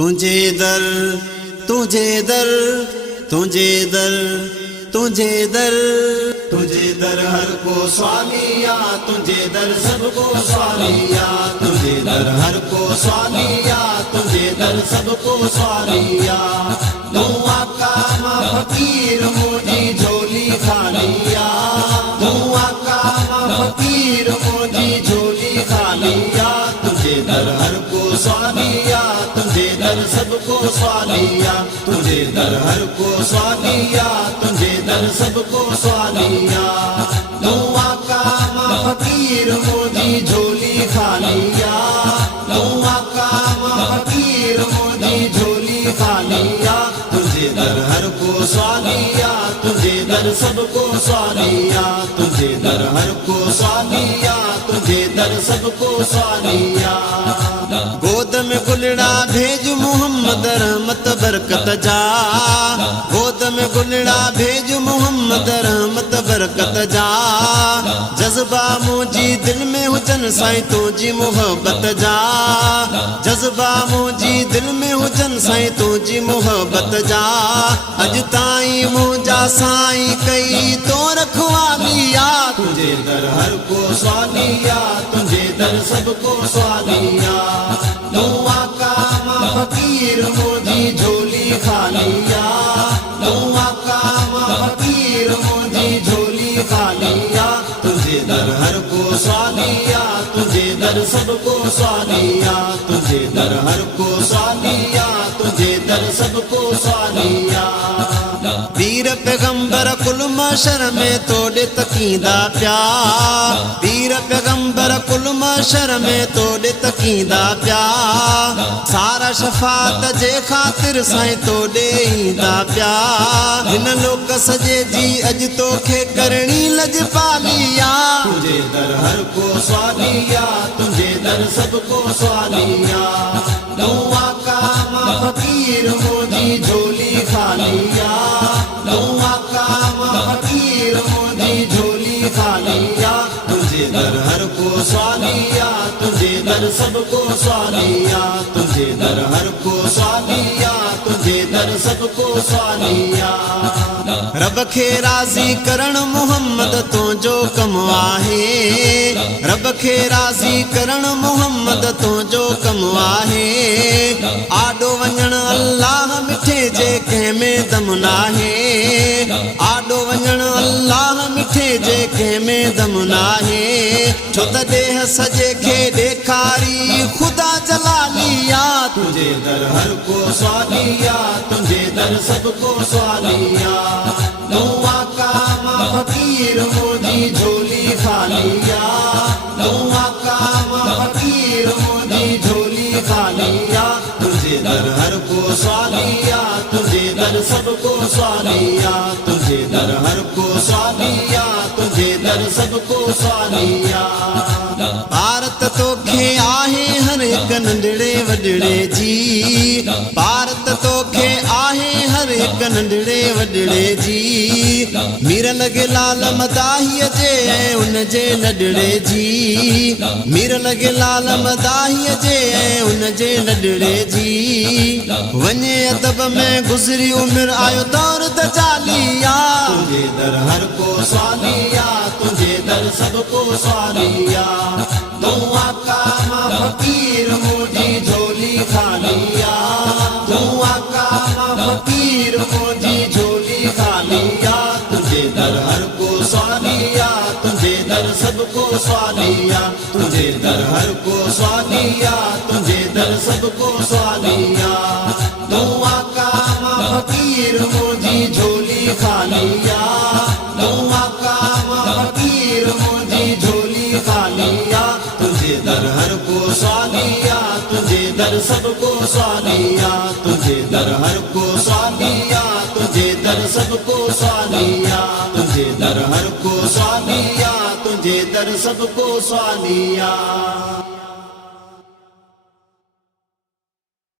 तुझे दर तुझे दर तुझे दर तुझे दर तुझे दर हर को स्वालिया तुझे दर सबको स्वालिया तुझे दर हर को स्वालिया तुझे दर सबको स्वालिया तू आका मां फकीर मोजी झोली खालिया तू आका मां फकीर मोजी झोली खालिया तुझे दर हर को स्वालिया तुझे दर सबको स्वालिया तुझे दर हर को स्वालिया तुझे दर सबको स्वालिया तू आका मां फकीर मोजी झोली खालिया तू आका मां फकीर मोजी झोली खालिया तुझे दर हर को स्वालिया तुझे दर सबको स्वालिया तुझे दर हर को स्वालिया तुझे दर सबको स्वालिया गोद में गुलड़ा भेज मोहम्मद रहमत बरकत जा गोद में गुलड़ा भेज मोहम्मद रहमत बरकत जा जज्बा मुझी दिल में हुजन साईं तुझी मोहब्बत जा जज्बा मुझी दिल में हुजन साईं तुझी मोहब्बत जा अज ताईं मुझा साईं कई तो रखवालिया तुझे दर हर को स्वालिया तुझे दर सबको स्वालिया तू आका मां फकीर मोजी झोली खालिया तू आका मां फकीर मोजी झोली खालिया तुझे दर हर को स्वालिया तुझे दर सबको स्वालिया तुझे दर हर को स्वालिया तुझे दर सबको स्वालिया वीर पैगंबर कुल महशर में तोड़े तकीदा प्यार वीर पैगंबर कुल महशर में तोड़े तकीदा प्यार सारा शफात जे खातिर साईं तोड़े ईंदा प्यार हिन लोक सजे जी अज तोखे करणी लजपालिया तुझे दर हर को स्वालिया तुझे दर सबको स्वालिया तू आका मां फकीर मोजी झोली खालिया तू आका मां फकीर मोजी झोली खालिया तुझे दर हर को स्वालिया तुझे दर सबको स्वालिया तुझे दर हर को स्वालिया तुझे दर सबको स्वालिया रब खे राज़ी करण मोहम्मद तुझो कम आहे रब खे राज़ी करण मोहम्मद तुझो कम आहे आडो वञण अल्लाह मिठे जे कंहिं में दम नाहे आडो वञण अल्लाह मिठे जे कंहिं में दम नाहे छो त देह सजे खे ॾेखारी ख़ुदा जलालिया तुझे दर हर को स्वालिया तुझे दर सबको स्वालिया तू आका मां फकीर मोजी झोली खालिया तू आका मां फकीर मोजी झोली खालिया तुझे दर हर को स्वालिया तुझे दर सबको स्वालिया तुझे दर हर को स्वालिया तुझे दर सबको स्वालिया भारत तोखे आहे हर हिक नंढड़े वॾड़े जी भारत तोखे आहे हर हिक नंढड़े वॾड़े जी मीर लॻे लाल मदाहीअ जे ऐं उन जे लॾड़े जी मीर लॻे लाल मदाहीअ जे ऐं उन जे लॾड़े जी वञे अदब में गुज़री उमिरि आयो दौर दजालिया तुझे दर हर को स्वालिया तुझे दर सबको स्वालिया तू आका मां फकीर मोजी झोली खालिया तू आका मां फकीर मोजी झोली खालिया तुझे दर हर को स्वालिया तुझे दर सबको स्वालिया तुझे दर हर को स्वालिया तुझे दर सबको स्वालिया तू आका मां फकीर मोजी झोली खालिया तू आका मां फकीर मोजी झोली खालिया तुझे दर हर को स्वालिया तुझे दर सबको स्वालिया तुझे दर हर को स्वालिया तुझे दर सबको स्वालिया तुझे दर हर को स्वालिया तुझे दर सबको स्वालिया।